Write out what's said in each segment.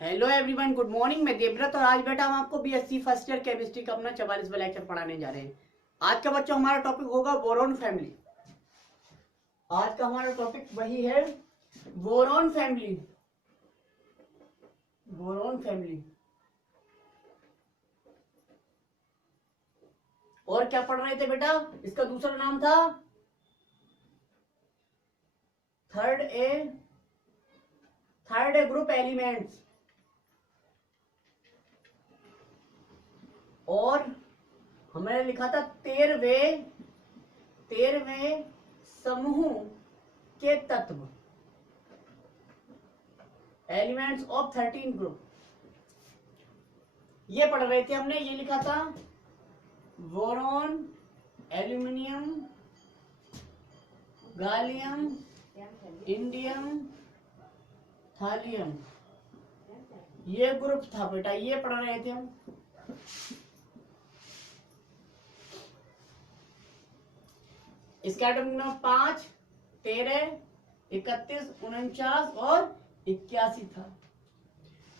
Hello everyone, good morning. मैं देवव्रत और आज बेटा हम आपको बीएससी फर्स्ट ईयर केमिस्ट्री का अपना 44वां लेक्चर पढ़ाने जा रहे हैं। आज का बच्चों हमारा टॉपिक होगा बोरोन फैमिली। आज का हमारा टॉपिक वही है, बोरोन फैमिली। बोरोन फैमिली और क्या पढ़ रहे थे बेटा? इसका दूसरा नाम था थर्ड ए ग्रुप एलिमेंट्स। और हमने लिखा था 13वें समूह के तत्व, एलिमेंट्स ऑफ 13 ग्रुप। ये पढ़ रहे थे हमने। ये लिखा था बोरॉन, एल्यूमिनियम, गालियम, इंडियम, थालियम। ये ग्रुप था बेटा, ये पढ़ रहे थे हम। इसका एटॉमिक नंबर 5, 13, 31, 49 और 81 था।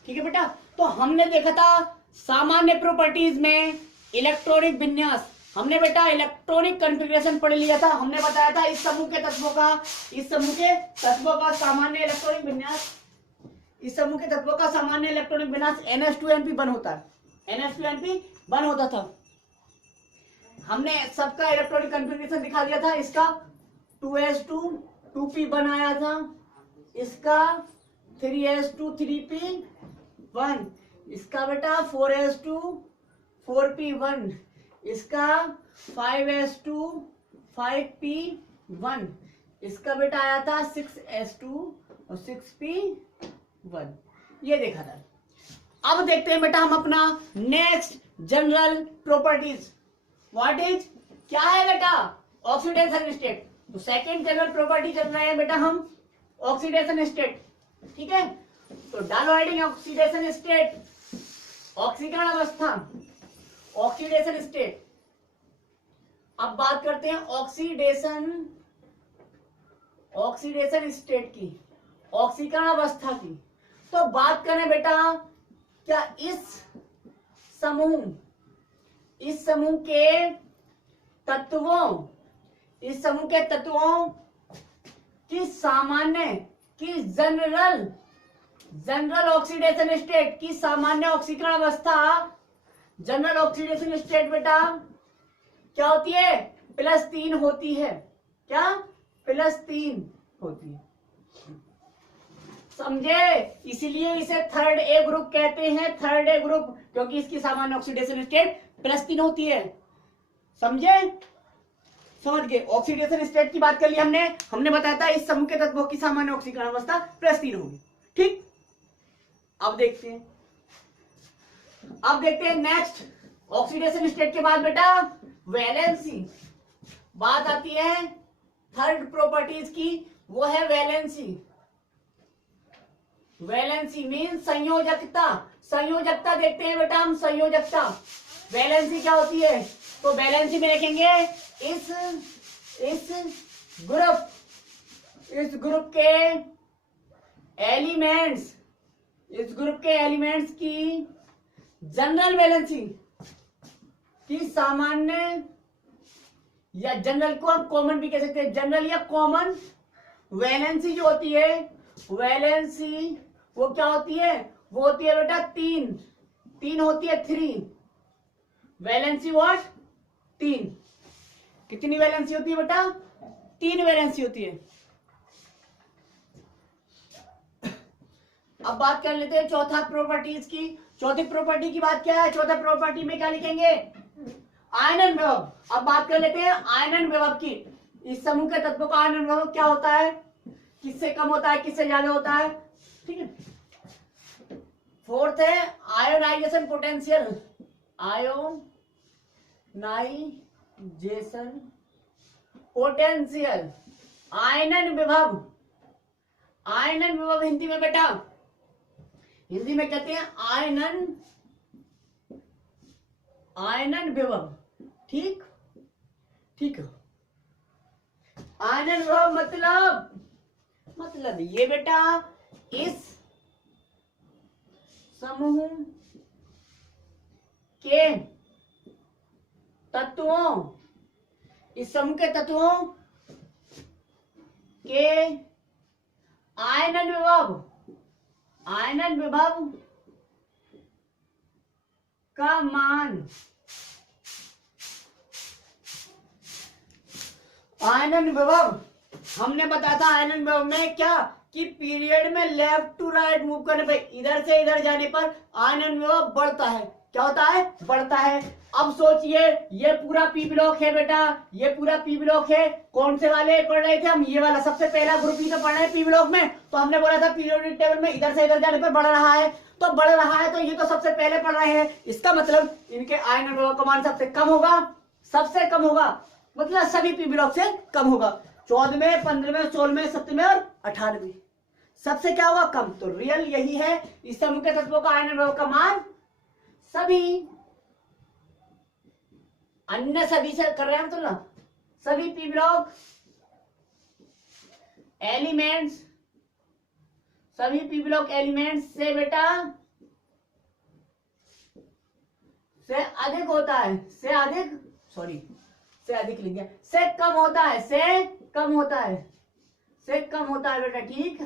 ठीक है बेटा। तो हमने देखा था सामान्य प्रॉपर्टीज में इलेक्ट्रॉनिक विन्यास। हमने बेटा इलेक्ट्रॉनिक कॉन्फ़िगरेशन पढ़ लिया था। हमने बताया था इस समूह के तत्वों का सामान्य इलेक्ट्रॉनिक विन्यास, इस समूह के तत्वों का सामान्य इलेक्ट्रॉनिक विन्यास NH2Np1 होता है। NH2Np1 होता था। हमने सबका इलेक्ट्रॉनिक कॉन्फ़िगरेशन दिखा दिया था। इसका 2s2 2p1 आया था, इसका 3s2 3p1, इसका बेटा 4s2 4p1, इसका 5s2 5p1, इसका बेटा आया था 6s2 और 6p1। ये देखा था। अब देखते हैं बेटा हम अपना next general properties. What is, क्या है बेटा? Oxidation state. तो सेकेंड जनरल प्रॉपर्टी चल रहे हैं बेटा हम ऑक्सीडेशन स्टेट। ठीक है। तो डालो हेडिंग ऑक्सीडेशन स्टेट, ऑक्सीकरण अवस्था, ऑक्सीडेशन स्टेट। अब बात करते हैं ऑक्सीडेशन स्टेट की, ऑक्सीकरण अवस्था की। तो बात करें बेटा, क्या इस समूह के तत्वों की सामान्य की जनरल ऑक्सीडेशन स्टेट की सामान्य ऑक्सीकरण अवस्था, जनरल ऑक्सीडेशन स्टेट बेटा क्या होती है? +3 होती है। क्या? +3 होती है। समझे? इसीलिए इसे थर्ड ए ग्रुप कहते हैं। थर्ड ए ग्रुप, क्योंकि इसकी सामान्य ऑक्सीडेशन स्टेट +3 होती है। समझे? समझ गए? ऑक्सीडेशन स्टेट की बात कर ली हमने बताया था इस समूह के तत्वों की सामान्य ऑक्सीकरण अवस्था +3 होगी। ठीक। अब देखते हैं नेक्स्ट ऑक्सीडेशन स्टेट के बाद बेटा वैलेंसी। बात आती है थर्ड प्रॉपर्टीज की, वो है वैलेंसी। वैलेंसी मीन संयोजकता। संयोजकता देखते हैं बेटा हम, संयोजकता। वैलेंसी क्या होती है? तो वैलेंसी में लिखेंगे इस ग्रुप के एलिमेंट्स की जनरल वैलेंसी की सामान्य, या जनरल को हम कॉमन भी कह सकते हैं, जनरल या कॉमन वैलेंसी जो होती है, वैलेंसी वो क्या होती है? वो होती है बेटा 3 होती है, 3 वैलेंसी। व्हाट? 3। कितनी वैलेंसी होती है बेटा? 3 वैलेंसी होती है। अब बात कर लेते हैं चौथा प्रॉपर्टीज की। चौथी प्रॉपर्टी की बात क्या है? चौथा प्रॉपर्टी में क्या लिखेंगे? आयनन विभव। अब बात कर लेते हैं आयनन विभव की। इस समूह के तत्वों का आयनन विभव क्या होता है? किससे कम होता है, किससे ज्यादा होता है? ठीक है। फोर्थ है आयोनाइजेशन पोटेंशियल। आयोनाइजेशन पोटेंशियल, आयनन विभव। आयनन विभव हिंदी में बेटा, हिंदी में कहते हैं आयनन विभव। ठीक है। आयनन विभव मतलब ये बेटा इस समूह के तत्वों, इस समूह के तत्वों के आयनन विभव का मान, आयनन विभव हमने बताया था आयनन विभव में क्या कि पीरियड में लेफ्ट टू राइट मूव करने पर, इधर से इधर जाने पर आयनन विभव बढ़ता है। क्या होता है? बढ़ता है। अब सोचिए ये पूरा पी ब्लॉक है बेटा, ये पूरा पी ब्लॉक है। कौन से वाले पढ़ रहे थे हम? ये वाला सबसे पहला ग्रुप ही तो पढ़ रहे हैं पी ब्लॉक में। तो हमने बोला था पीरियोडिक टेबल में इधर से इधर जाने पर बढ़ रहा है, तो बढ़ रहा है तो ये तो सबसे पहले पढ़ रहे हैं। इसका मतलब इनके आयनन विभव का मान सबसे कम होगा, सबसे कम होगा, मतलब सभी पी ब्लॉक से कम होगा। 14वें, 15वें, 16वें, 17वें और 18वें सबसे क्या होगा? कम। तो रियल यही है, इस समूह के तत्वों का आयनन विभव का मान सभी अन्य सभी से कर रहे हैं हम तुलना, सभी पी ब्लॉक एलिमेंट्स, सभी पी ब्लॉक एलिमेंट्स से बेटा से अधिक होता है, से अधिक, सॉरी से अधिक लिख दिया, से कम होता है, से कम होता है, से कम होता है बेटा। ठीक,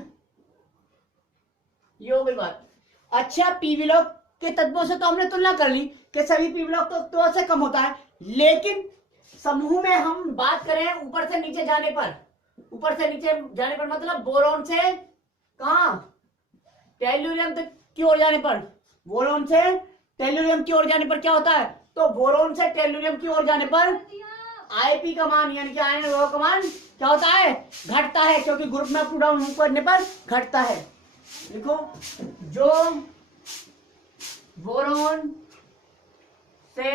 ये हो गई बात। अच्छा, पी ब्लॉक के तत्वों से तो हमने तुलना कर ली कि सभी पी ब्लॉक तत्वों से कम होता है, लेकिन समूह में हम बात करें ऊपर से नीचे जाने पर, ऊपर से नीचे जाने पर मतलब बोरोन से कहां? टेल्यूरियम की ओर जाने पर, बोरोन से टेल्यूरियम की ओर जाने पर क्या होता है? तो बोरोन से टेल्यूरियम की ओर जाने पर आईपी का मान यानी कि आयनन विभव का मान क्या होता है? घटता है, क्योंकि ग्रुप में अप टू डाउन मूव करने पर घटता है। लिखो, जो बोरोन से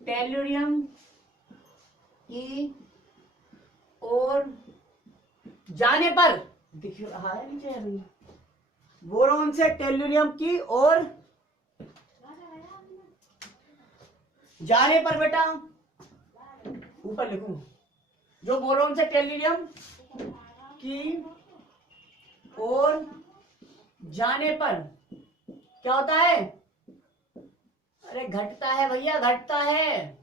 टेल्यूरियम की ओर जाने पर, दिख रहा है नीचे अभी, बोरोन से टेल्यूरियम की ओर जाने पर बेटा, ऊपर लिखूं, जो बोरोन से टेल्यूरियम की ओर जाने पर क्या होता है? अरे घटता है भैया, घटता है,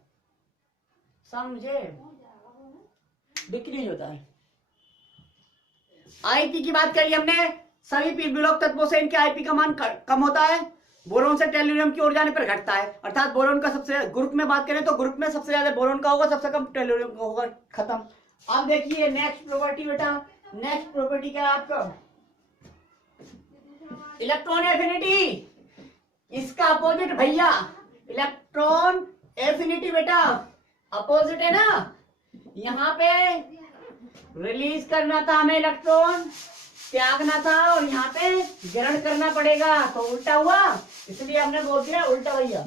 समझे? डिक्रीज होता है। आईपी की बात करी हमने, सभी पी ब्लॉक तत्वों से इनके आईपी का मान कम होता है, बोरोन से टेल्यूरियम की ओर जाने पर घटता है। अर्थात बोरोन का सबसे, ग्रुप में बात करें तो ग्रुप में सबसे ज्यादा बोरोन का होगा, सबसे कम टेल्यूरियम का होगा। खत्म। अब देखिए नेक्स्ट प्रॉपर्टी बेटा, नेक्स्ट प्रॉपर्टी क्या है आपका? इलेक्ट्रॉन एफिनिटी, इसका अपोजिट भैया, इलेक्ट्रॉन एफिनिटी बेटा अपोजिट है ना। यहाँ पे रिलीज करना था हमें, इलेक्ट्रॉन त्यागना था, और यहाँ पे ग्रहण करना पड़ेगा, तो उल्टा हुआ, इसलिए हमने बोल दिया उल्टा भैया।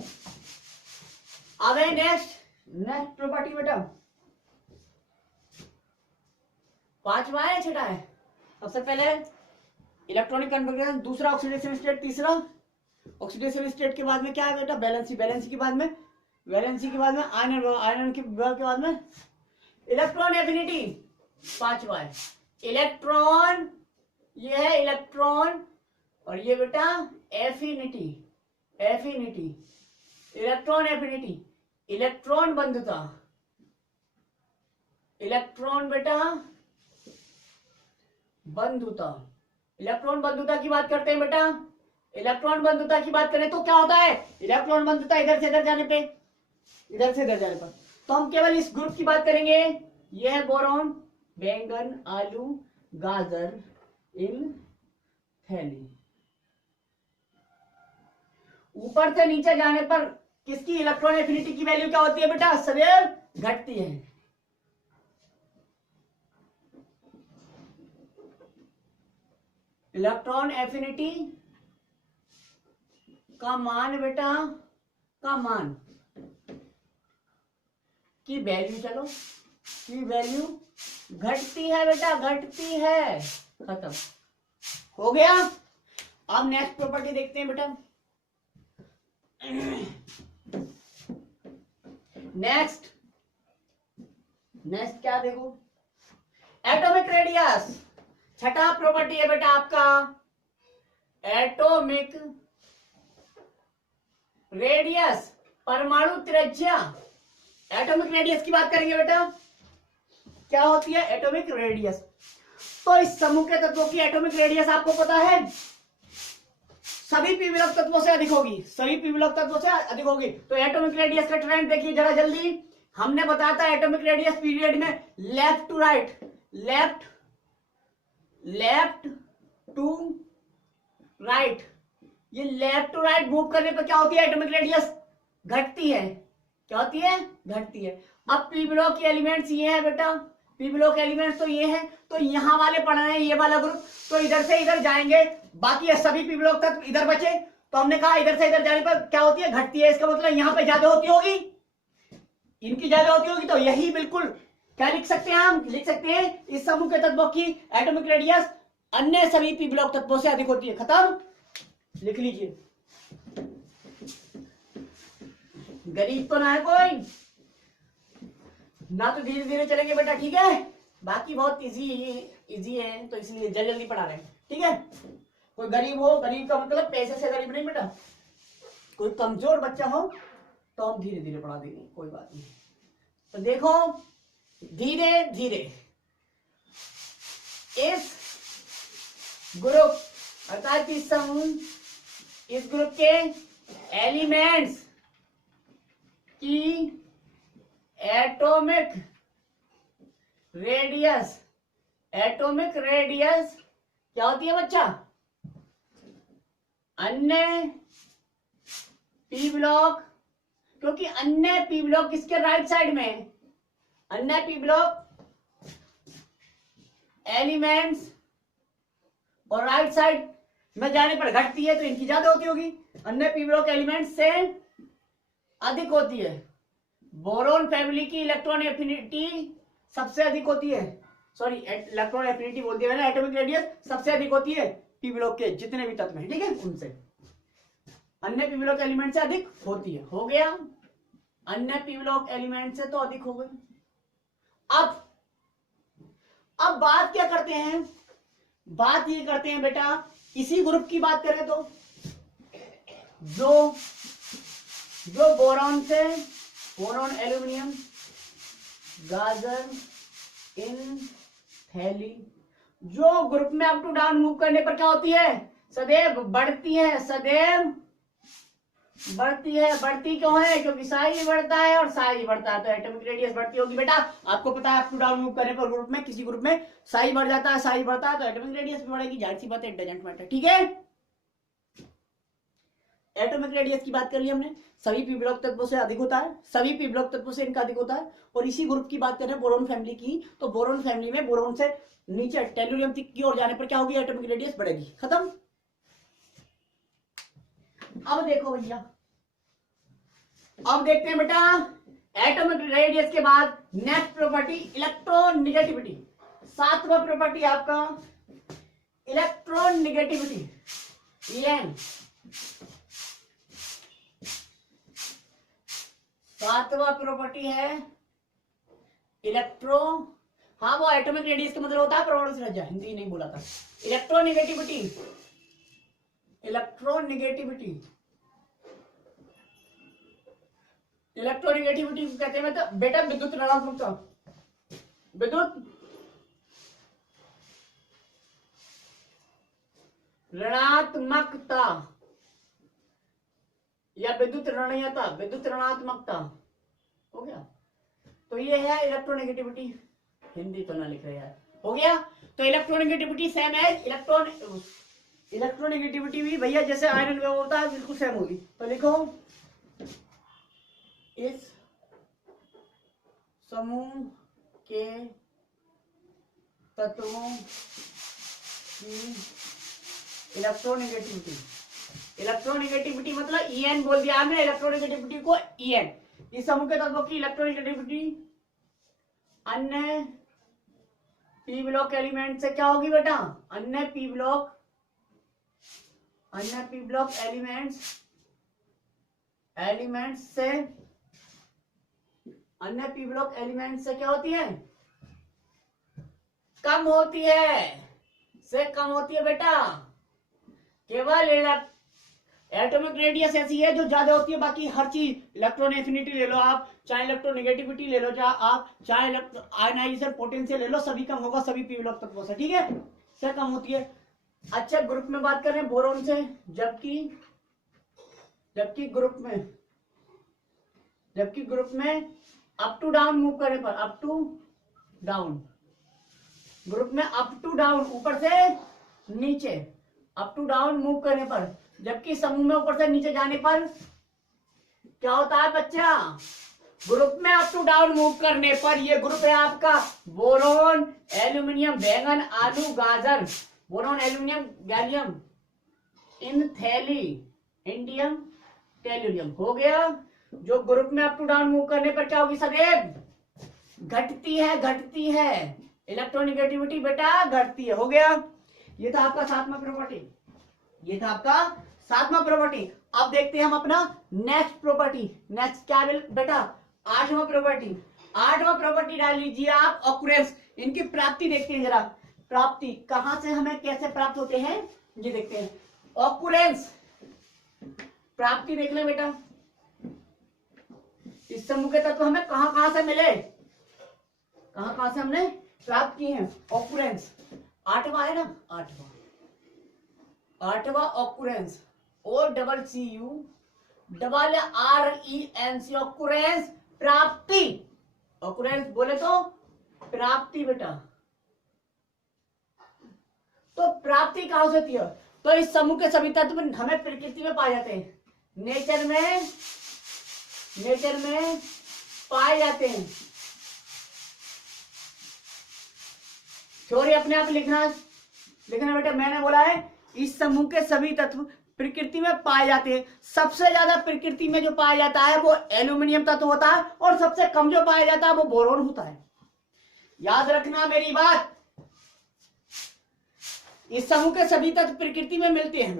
अब है नेक्स्ट प्रॉपर्टी बेटा, पांचवा है छठा है? सबसे पहले इलेक्ट्रॉनिक कन्फिगरेशन, दूसरा ऑक्सीडेशन स्टेट, तीसरा ऑक्सीडेशन स्टेट के बाद में क्या है बेटा? बैलेंसी, बैलेंसी के बाद में, बैलेंसी के बाद में आयनन, आयनन के विभव के बाद में इलेक्ट्रॉन एफिनिटी, पांचवा है इलेक्ट्रॉन, ये है इलेक्ट्रॉन, और ये बेटा affinity, affinity, electron affinity, electron बंधुता, इलेक्ट्रॉन बेटा बंधुता, इलेक्ट्रॉन बंधुता की बात करते हैं बेटा। इलेक्ट्रॉन बंधुता की बात करें तो क्या होता है? इलेक्ट्रॉन बंधुता इधर से इधर जाने पे, इधर से इधर जाने पर, तो हम केवल इस ग्रुप की बात करेंगे। यह है बोरॉन, बैंगन, आलू, गाजर, इन थैली। ऊपर से नीचे जाने पर किसकी इलेक्ट्रॉन एफिनिटी की वैल्यू क्या होती है बेटा? सदैव घटती है। इलेक्ट्रॉन एफिनिटी का मान बेटा, का मान की वैल्यू, चलो की वैल्यू घटती है बेटा, घटती है। खत्म हो गया। अब नेक्स्ट प्रॉपर्टी देखते हैं बेटा। नेक्स्ट क्या देखो? एटॉमिक रेडियस, छठा प्रॉपर्टी है बेटा आपका एटॉमिक रेडियस, परमाणु त्रिज्या। एटॉमिक रेडियस की बात करेंगे बेटा, क्या होती है एटॉमिक रेडियस। तो इस समूह के तत्वों की एटॉमिक रेडियस आपको पता है सभी पी विलक तत्वों से अधिक होगी, सभी पी विलक तत्वों से अधिक होगी। तो एटॉमिक रेडियस का ट्रेंड देखिए जरा जल्दी। हमने बताया था एटॉमिक रेडियस पीरियड में left to right, left to right, ये लेफ्ट टू राइट मूव करने पर क्या होती है एटॉमिक रेडियस घटती है। क्या होती है? घटती है। अब पी ब्लॉक के एलिमेंट्स ये है बेटा, पी ब्लॉक एलिमेंट्स तो ये है, तो यहां वाले पढ़ रहे हैं ये वाला ग्रुप, तो इधर से इधर जाएंगे, बाकी ये सभी पी ब्लॉक तत्व इधर बचे। तो हमने कहा इधर से इधर जाने पर क्या होती है? घटती है। इसका मतलब यहां पे ज्यादा होती होगी, इनकी ज्यादा होती होगी, तो यही बिल्कुल क्या लिख सकते हैं? हम लिख सकते हैं इस समूह के तत्वों की एटॉमिक रेडियस अन्य सभी पी ब्लॉक तत्वों से अधिक होती है। खत्म, लिख लीजिए। गरीब तो ना है कोई ना, तो धीरे धीरे चलेंगे बेटा, ठीक है। बाकी बहुत इजी है, तो इसलिए जल्दी जल्दी पढ़ा रहे हैं, ठीक है। कोई गरीब हो, गरीब का मतलब पैसे से गरीब नहीं बेटा, कोई कमजोर बच्चा हो तो हम धीरे धीरे पढ़ा देंगे, कोई बात नहीं। तो देखो धीरे धीरे इस ग्रुप अर्थात इस समूह, इस ग्रुप के एलिमेंट्स की एटॉमिक रेडियस, एटॉमिक रेडियस क्या होती है बच्चा? अन्य पी ब्लॉक, क्योंकि अन्य पी ब्लॉक किसके राइट साइड में है? अन्य पी ब्लॉक एलिमेंट्स और राइट साइड में जाने पर घटती है, तो इनकी ज्यादा होती होगी। अन्य पी ब्लॉक एलिमेंट्स से अधिक होती है। बोरोन फैमिली की इलेक्ट्रॉन एफिनिटी सबसे अधिक होती है, सॉरी इलेक्ट्रॉन एफिनिटी बोल दिया मैंने, एटॉमिक रेडियस सबसे अधिक होती है पी ब्लॉक के जितने भी तत्व हैं, ठीक है, उनसे। अन्य पी ब्लॉक एलिमेंट से अधिक होती है। हो गया, अन्य पी ब्लॉक एलिमेंट से तो अधिक हो गई। अब बात क्या करते हैं? बात ये करते हैं बेटा, इसी ग्रुप की बात करें तो जो बोरॉन से, बोरॉन एल्यूमिनियम गाजर इन थैली, जो ग्रुप में अप टू डाउन मूव करने पर क्या होती है? सदैव बढ़ती है, सदैव बढ़ती है। बढ़ती क्यों है? क्योंकि साइज बढ़ता है और साइज बढ़ता है तो एटॉमिक रेडियस बढ़ती होगी बेटा। आपको पता है अप टू डाउन मूव करने पर ग्रुप में, किसी ग्रुप में साइज बढ़ जाता है, साइज बढ़ता है तो एटॉमिक रेडियस भी बढ़ेगी, जाहिर सी बात है, इट डजंट मैटर, ठीक है। एटॉमिक रेडियस की बात कर ली हमने, सभी पी ब्लॉक तत्वों से अधिक होता है, सभी पी ब्लॉक तत्वों से इनका अधिक होता है। और इसी ग्रुप की बात करें बोरोन फैमिली की, तो बोरोन फैमिली में बोरोन से नीचे टेलुरियम की ओर जाने पर क्या होगी? एटॉमिक रेडियस बढ़ेगी। खत्म। अब देखो भैया, अब देखते हैं बेटा एटॉमिक रेडियस के बाद नेक्स्ट प्रॉपर्टी इलेक्ट्रोनिगेटिविटी। सातवां प्रॉपर्टी आपका इलेक्ट्रोनिगेटिविटी, EN। सातवां प्रॉपर्टी है इलेक्ट्रो, हाँ वो एटॉमिक रेडियस का मतलब होता है परमाणु संरचना, हिंदी नहीं बोला था। इलेक्ट्रोनिगेटिविटी, इलेक्ट्रोनिगेटिविटी, इलेक्ट्रोनिगेटिविटी कहते हैं मतलब बेटा विद्युत ऋणात्मकता, विद्युत ऋणात्मकता या विद्युत ऋणीयता, विद्युत ऋणात्मकता, हो गया। तो ये है इलेक्ट्रोनेगेटिविटी, हिंदी तो ना लिख रहे यार, हो गया। तो इलेक्ट्रोनेगेटिविटी सेम एज इलेक्ट्रोनेगेटिविटी भी भैया जैसे आयरन वेव होता है बिल्कुल सेम होगी। तो लिखो इस समूह के तत्वों की इलेक्ट्रोनेगेटिविटी, इलेक्ट्रोनेगेटिविटी मतलब EN बोल दिया हमने, इलेक्ट्रोनेगेटिविटी को EN। इस समूह के तत्वों की इलेक्ट्रोनेगेटिविटी अन्य पी ब्लॉक एलिमेंट से क्या होगी बेटा? अन्य पी ब्लॉक एलिमेंट्स से, अन्य पी ब्लॉक एलिमेंट से क्या होती है? कम होती है, से कम होती है बेटा। केवल एटॉमिक रेडियस ऐसी है जो ज्यादा होती है, बाकी हर चीज इलेक्ट्रॉन एफिनिटी ले लो आप, चाहे इलेक्ट्रोनेगेटिविटी ले लो, चाहे आयनाइजेशन पोटेंशियल ले लो, सभी कम होगा सभी पी ब्लॉक तत्वों से, ठीक है, से कम होती है। अच्छा ग्रुप में बात कर रहे हैं बोरोन से, जबकि ग्रुप में अप टू डाउन मूव करने पर, अप टू डाउन, ग्रुप में अप टू डाउन ऊपर से नीचे, अप टू डाउन मूव करने पर, जबकि समूह में ऊपर से नीचे जाने पर क्या होता है बच्चा, ग्रुप में अप टू डाउन मूव करने पर, ये ग्रुप है आपका बोरोन, एल्यूमिनियम, बैंगन, आलू, गाजर, बोरोन, एल्यूमिनियम, गैलियम, इनथैली, इंडियम, टेल्यूरियम, हो गया। जो ग्रुप में अप टू डाउन मूव करने पर क्या होगी सदैव, घटती है इलेक्ट्रोनेगेटिविटी बेटा, घटती है, हो गया। ये था आपका सातवां प्रॉपर्टी, अब देखते हैं हम अपना नेक्स्ट प्रॉपर्टी। नेक्स्ट क्या बेटा, आठवां प्रॉपर्टी डाल लीजिए आप, ऑकुरेंस, इनकी प्राप्ति देखते हैं जरा, प्राप्ति कहां से हमें कैसे प्राप्त होते हैं ये देखते हैं। ऑकुरेंस प्राप्ति देख ले बेटा, इस समूह के तत्व हमें कहां से मिले, कहां से हमने प्राप्त किए हैं। ऑकुरेंस आठवां है ना, आठवां ऑकुरेंस, OCCURENC, ऑकुरेंस प्राप्ति, ऑकुरेंस बोले तो प्राप्ति बेटा। तो प्राप्ति कहां से होती है, तो इस समूह के सभी तत्व हमें प्रकृति में पाए जाते हैं, नेचर में पाए जाते हैं। थ्योरी अपने आप लिखना बेटा, मैंने बोला है इस समूह के सभी तत्व प्रकृति में पाए जाते हैं। सबसे ज्यादा प्रकृति में जो पाया जाता है वो एल्यूमिनियम तत्व होता है, और सबसे कम जो पाया जाता है वो बोरोन होता है। याद रखना मेरी बात, इस समूह के सभी तत्व प्रकृति में मिलते हैं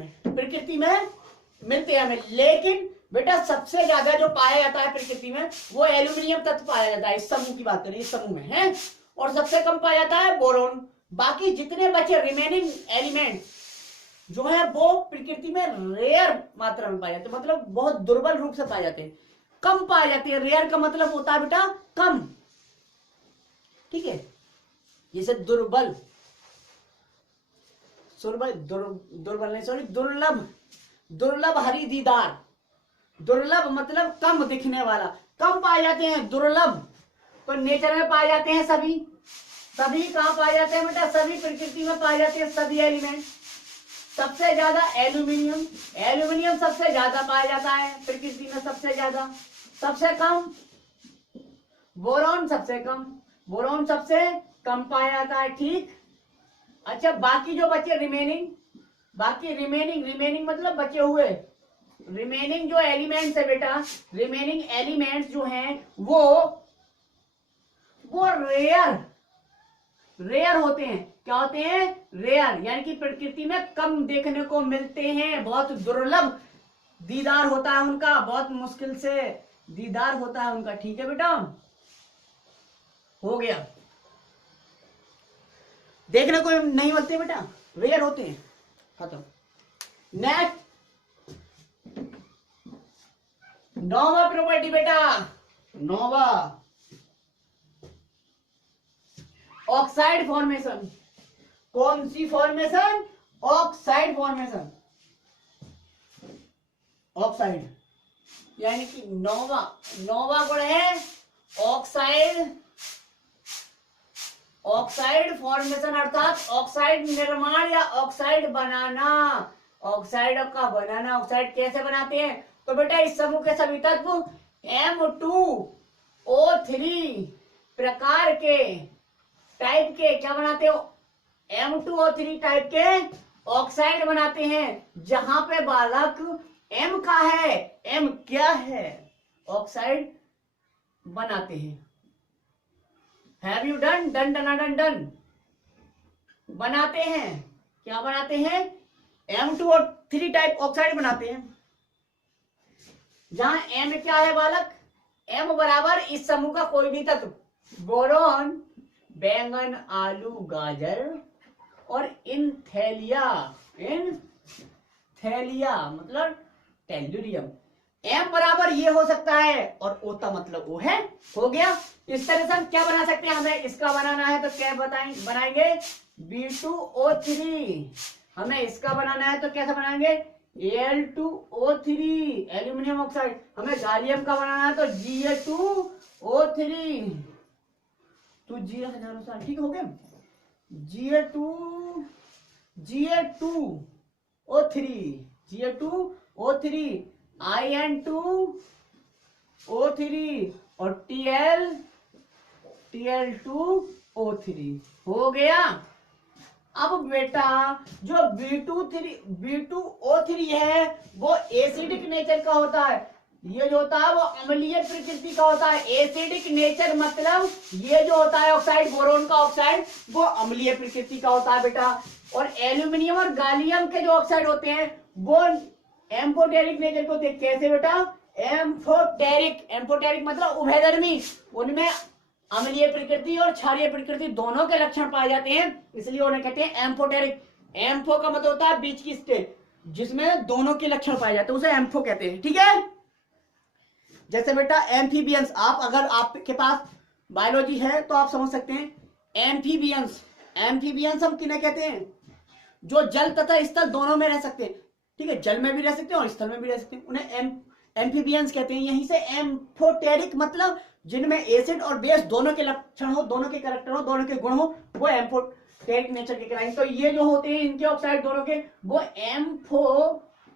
हमें, लेकिन बेटा सबसे ज्यादा जो पाया जाता है प्रकृति में वो एल्यूमिनियम तत्व पाया जाता है। इस समूह की बात करें, इस समूह में है, और सबसे कम पाया जाता है बोरोन। बाकी जितने बचे रिमेनिंग एलिमेंट जो है वो प्रकृति में रेयर मात्रा में पाए जाते हैं, मतलब बहुत दुर्बल रूप से पाए जाते हैं, कम पाए जाते हैं। रेयर का मतलब होता है बेटा कम, ठीक है, जैसे दुर्बल नहीं सॉरी, दुर्लभ हरी दीदार, दुर्लभ मतलब कम दिखने वाला, कम पाए जाते हैं, दुर्लभ। तो नेचर में पाए जाते हैं सभी कहां पाए जाते हैं बेटा, सभी प्रकृति में पाए जाते हैं, सभी एलिमेंट। सबसे ज्यादा एल्यूमिनियम सबसे ज्यादा पाया जाता है प्रकृति में, सबसे ज्यादा। सबसे कम बोरोन, सबसे कम पाया जाता है, ठीक। अच्छा बाकी जो बचे रिमेनिंग मतलब बचे हुए रिमेनिंग जो एलिमेंट्स है बेटा, रिमेनिंग एलिमेंट्स जो हैं वो रेयर होते हैं। क्या होते हैं, रेयर, यानी कि प्रकृति में कम देखने को मिलते हैं, बहुत दुर्लभ दीदार होता है उनका, बहुत मुश्किल से दीदार होता है उनका, ठीक है बेटा, हो गया। देखने को नहीं मिलते बेटा, रेयर होते हैं, खत्म। नेक्स्ट नौवा प्रॉपर्टी बेटा, नौवा ऑक्साइड फॉर्मेशन। कौन सी फॉर्मेशन, ऑक्साइड फॉर्मेशन, ऑक्साइड यानी कि नौवा गुण है ऑक्साइड फॉर्मेशन, अर्थात ऑक्साइड निर्माण या ऑक्साइड बनाना। ऑक्साइड का बनाना, ऑक्साइड कैसे बनाते हैं, तो बेटा इस समूह के सभी तत्व M2O3 प्रकार के टाइप के क्या बनाते हो, M2O3 टाइप के ऑक्साइड बनाते हैं। जहां पे बालक M का है, M क्या है, ऑक्साइड बनाते हैं। हैव यू डन, डन बनाते हैं, क्या बनाते हैं, M2O3 टाइप ऑक्साइड बनाते हैं। जहां M क्या है बालक, M बराबर इस समूह का कोई भी तत्व, बोरोन, बैंगन, आलू, गाजर और इनथैलिया थैलिया मतलब टेल्यूरियम। M बराबर ये हो सकता है और O का मतलब O है। हो गया। इस तरह से हम क्या बना सकते हैं, हमें इसका बनाना है तो क्या बनाएंगे B2O3। हमें इसका बनाना है तो कैसे बनाएंगे Al2O3 एल्यूमिनियम ऑक्साइड। हमें गालियम का बनाना है तो Ga2O3। तो Ga हजारों साल ठीक हो गया। Ga2O3 In2O3 और Tl2O3 हो गया। अब बेटा जो B2O3 है वो एसिडिक नेचर का होता है, ये जो होता है वो अम्लीय प्रकृति का होता है। एसिडिक नेचर मतलब ये जो होता है ऑक्साइड, बोरोन का ऑक्साइड, वो अम्लीय प्रकृति का होता है बेटा। और एल्यूमिनियम और गालियम के जो ऑक्साइड होते हैं वो एम्फोटेरिक नेचर के होते हैं। कैसे बेटा एम्फोटेरिक मतलब उभयधर्मी, उनमें अम्लीय प्रकृति और क्षारीय प्रकृति दोनों के लक्षण पाए जाते हैं, इसलिए उन्हें कहते हैं एम्फोटेरिक। एम्फो का मतलब होता है बीच की स्टेट जिसमें दोनों के लक्षण पाए जाते हैं, उसे एम्फो कहते हैं। ठीक है। जैसे बेटा एम्फीबियंस, आप अगर आपके पास बायोलॉजी है तो आप समझ सकते हैं। एम्फीबियंस हम किन्हें कहते हैं, जो जल तथा स्थल दोनों में रह सकते हैं। ठीक है, जल में भी रह सकते हैं और स्थल में भी रह सकते हैं, उन्हें एम्फीबियंस कहते हैं। यहीं से एम्फोटेरिक मतलब जिनमें एसिड और बेस दोनों के लक्षण हो, दोनों के कैरेक्टर हो, दोनों के गुण हो, वो एम्फोटेरिक नेचर के कहलाएंगे। तो ये जो होते हैं इनके ऑक्साइड दोनों के, वो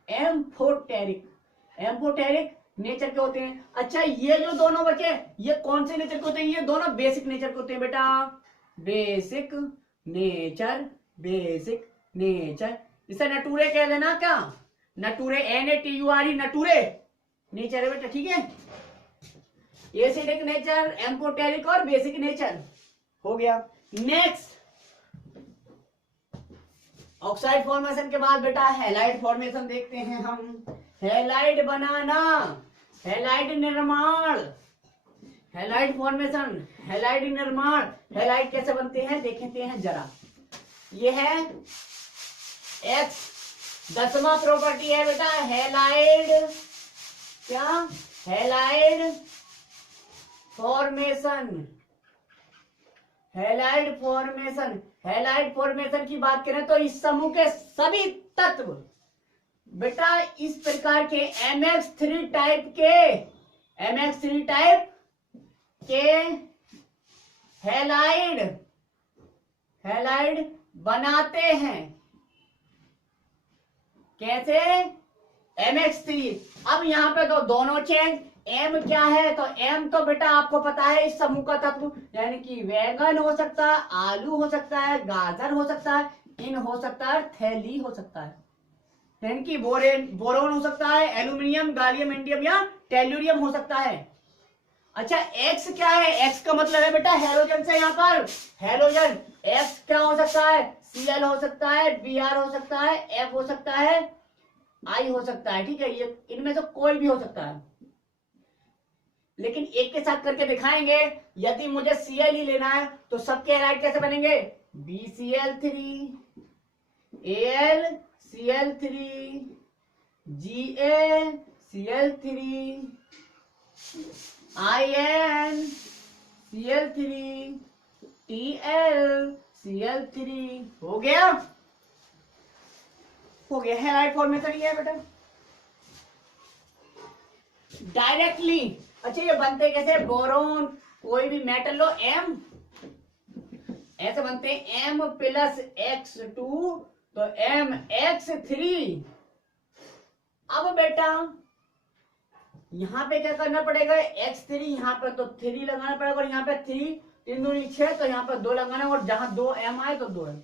एम्फोटेरिक नेचर के होते हैं। अच्छा, ये जो दोनों बचे ये कौन से नेचर के होते हैं, ये दोनों बेसिक नेचर के होते हैं बेटा। बेसिक नेचर इसे नटूरे कह देना, क्या नटूरे, NATURE नटूरे नेचर है बेटा। ठीक है, एसिडिक नेचर, एम्फोटेरिक और बेसिक नेचर हो गया। नेक्स्ट ऑक्साइड फॉर्मेशन के बाद बेटा हैलाइड फॉर्मेशन देखते हैं हम। हैलाइड बनाना, हैलाइड निर्माण, हैलाइड फॉर्मेशन, हैलाइड निर्माण। हैलाइड कैसे बनते हैं देखते हैं जरा। ये है X 10वां प्रॉपर्टी है बेटा हैलाइड, क्या हैलाइड फॉर्मेशन। हैलाइड फॉर्मेशन की बात करें तो इस समूह के सभी तत्व बेटा इस प्रकार के MX3 टाइप के हैलाइड बनाते हैं। कैसे MX3। अब यहाँ पे तो दोनों चेंज। M क्या है तो M तो बेटा आपको पता है इस समूह का तत्व, यानी कि वैगन हो सकता है, आलू हो सकता है, गाजर हो सकता है, इन हो सकता है, थैली हो सकता है, यानी कि बोरोन हो सकता है, एल्यूमिनियम, गालियम, इंडियम या टेल्यूरियम हो सकता है। अच्छा, X क्या है, X का मतलब है बेटा हेलोजन से, यहाँ पर हेलोजन। X क्या हो सकता है, Cl हो सकता है, Br हो सकता है, F हो सकता है, I हो सकता है। ठीक है, ये इनमें से कोई भी हो सकता है, लेकिन एक के साथ करके दिखाएंगे। यदि मुझे Cl ही लेना है तो सबके हैलाइड कैसे बनेंगे, BCl3, AlCl3, GaCl3, InCl3, TlCl3। हो गया हैलाइड फॉर्मेशन ये है बेटा डायरेक्टली। अच्छा, ये बनते कैसे, बोरोन कोई भी मेटल लो M ऐसे बनते हैं M+X2 तो MX3। अब बेटा यहां पे क्या करना पड़ेगा, X3 यहाँ पे तो 3 लगाना पड़ेगा और यहाँ पे 3 3 दूनी 6 तो यहाँ पे 2 लगाना और जहां 2 M आए तो 2 M।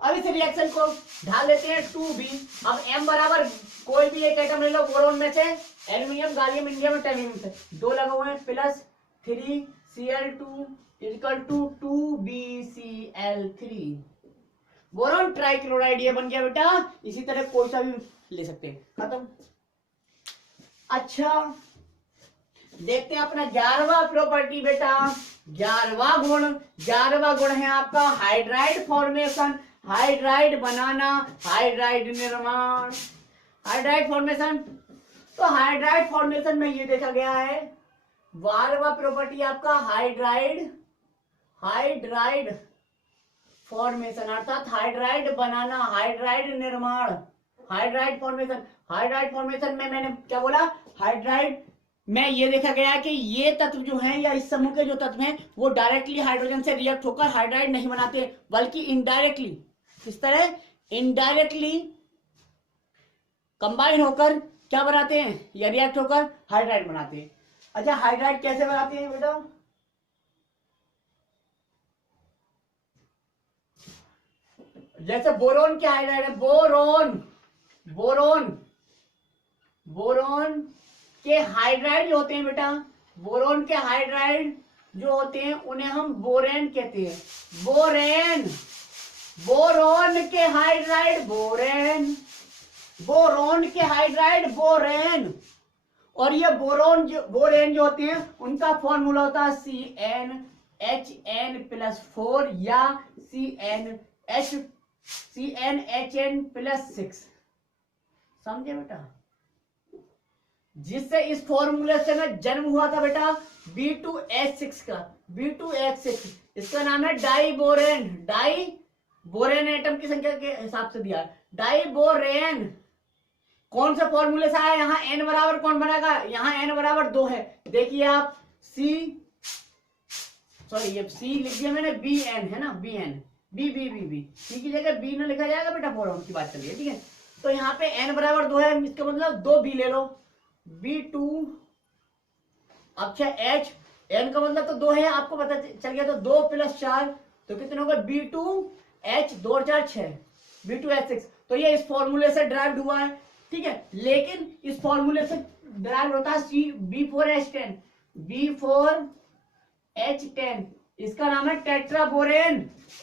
अब इस रिएक्शन को ढाल लेते हैं 2B। अब M बराबर कोई भी एक आइटम ले लो बोरोन में से, एल्यूमिनियम, गालियम, इंडियम, टेल्यूरियम से 2 लगा हुए हैं, +3Cl2 = 2BCl3। बोरोन ट्राइक्लोराइड ये बन गया बेटा। इसी तरह कोई सा भी ले सकते हैं, खत्म। अच्छा, देखते हैं अपना 11वां प्रॉपर्टी बेटा। 11वां गुण है आपका हाइड्राइड फॉर्मेशन, हाइड्राइड बनाना, हाइड्राइड निर्माण। Hydride formation. तो हाइड्राइड फॉर्मेशन में ये देखा गया है, बारहवां प्रॉपर्टी आपका हाइड्राइड फॉर्मेशन, अर्थात हाइड्राइड बनाना, हाइड्राइड निर्माण, हाइड्राइड फॉर्मेशन में मैंने क्या बोला, हाइड्राइड में ये देखा गया कि ये तत्व जो हैं या इस समूह के जो तत्व हैं वो डायरेक्टली हाइड्रोजन से रिएक्ट होकर हाइड्राइड नहीं बनाते, बल्कि इनडायरेक्टली, किस तरह, इनडायरेक्टली कंबाइन होकर क्या बनाते हैं, या रिएक्ट होकर हाइड्राइड बनाते हैं। अच्छा, हाइड्राइड कैसे बनाते हैं बेटा, जैसे बोरोन के हाइड्राइड है, बोरोन के हाइड्राइड जो होते हैं बेटा, बोरोन के हाइड्राइड जो होते हैं उन्हें हम बोरेन कहते हैं। बोरोन के हाइड्राइड बोरेन। और ये बोरेन जो होते हैं उनका फॉर्मूला होता है CnHn+4 या CnHn+6, समझे बेटा, जिससे इस फॉर्मूले से ना जन्म हुआ था बेटा B2H6 का, B2H6, इसका नाम है डाइबोरेन एटम की संख्या के हिसाब से दिया, डाइबोरेन। कौन से फॉर्मूले से आया, यहाँ n बराबर कौन बनेगा, यहाँ n बराबर 2 है, देखिए आप ये C लिख दिया मैंने, Bn है ना, Bn, B C की जगह B न लिखा जाएगा बेटा, फॉर्मूले की बात चलिए, ठीक है। तो यहाँ पे n बराबर 2 है, इसका मतलब 2 B ले लो, B2, अच्छा H, n का मतलब तो 2 है, आपको पता चल गया, तो 2 + 4 तो कितने होगा, B2H, 2 और 4 6, B2H6। तो ये इस फॉर्मूले से ड्राइव हुआ है, ठीक है, लेकिन इस फॉर्मूले से ड्राइव होता है B4H10, इसका नाम है टेट्राबोरेन।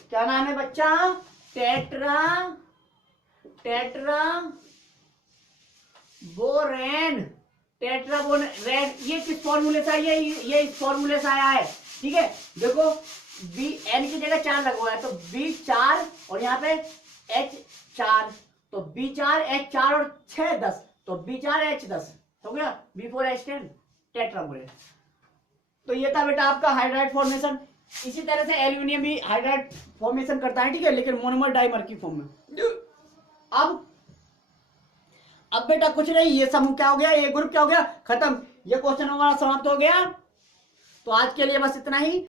क्या नाम है बच्चा, टेट्राबोरेन। ये किस फॉर्मूले से आया, ये इस फॉर्मूले से आया है, ठीक है। देखो Bn की जगह 4 लगा हुआ है, तो B4 और यहाँ पे H4, तो B4H4 और 6 10, तो B4H10 हो गया, B4H10 टेट्राबोरेन। तो ये था बेटा आपका हाइड्राइड फॉर्मेशन। इसी तरह से एल्यूमिनियम भी हाइड्राइड फॉर्मेशन करता है, ठीक है, लेकिन मोनोमर डाइमर की फॉर्म में। अब बेटा कुछ नहीं, ये समूह क्या हो गया, ये ग्रुप क्या हो गया, खत्म, ये क्वेश्चन हमारा समाप्त हो गया। तो आज के लिए बस इतना ही।